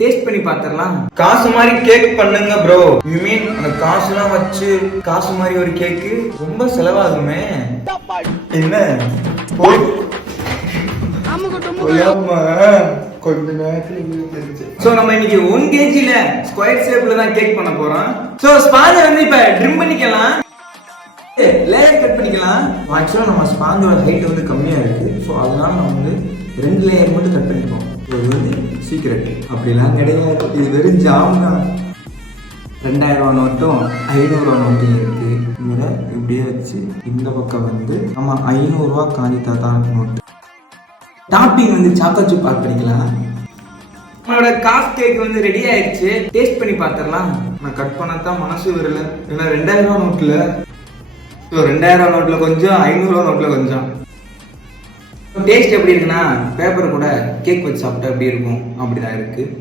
Taste பண்ணி பாத்திரலாம். காசு மாதிரி கேக் பண்ணுங்க ப்ரோ. யூ மீன் அந்த காசுலாம் வச்சு காசு மாதிரி ஒரு கேக்கு ரொம்ப செலவாகுமே. என்ன போய் கொஞ்ச நேரத்துல சோ நம்ம இன்னைக்கு 1 kg ஸ்கொயர் ஷேப்ல தான் கேக் பண்ண போறோம். சோ ஸ்பாஞ்சை வந்து இப்ப ட்ரிம் பண்ணிக்கலாம், லேயர் கட் பண்ணிக்கலாம். ஆக்சுவலா நம்ம ஸ்பாஞ்சோட ஹைட் வந்து கம்மியா இருக்கு. ஸோ அதனால நம்ம வந்து 2 லேயர் மட்டும் கட் பண்ணிப்போம். இது வந்து சீக்ரெட், அப்படிலாம் கிடையாது. இது வெறும் ஜாம் தான். 2000 ரூபா நோட்டும் 500 ரூபா நோட்டும் இருக்கு. இதில் இப்படியே வச்சு இந்த பக்கம் வந்து நம்ம 500 ரூபா காஞ்சி தாத்தா நோட்டு. டாப்பிங் வந்து சாக்கோ சிப் ஆட் பண்ணிக்கலாம். நம்மளோட காஃப் கேக் வந்து ரெடி ஆயிடுச்சு. டேஸ்ட் பண்ணி பார்த்துடலாம். நான் கட் பண்ணத்தான் மனசு வரல. ஏன்னா 2000 ரூபா நோட்டில் 2000 ரூபா நோட்டில் கொஞ்சம், 500 ரூபா நோட்டில் கொஞ்சம். டேஸ்ட் எப்படி இருக்குன்னா பேப்பர் கூட கேக் வச்சு சாப்பிட்டா எப்படி இருக்கும் அப்படிதான் இருக்கு.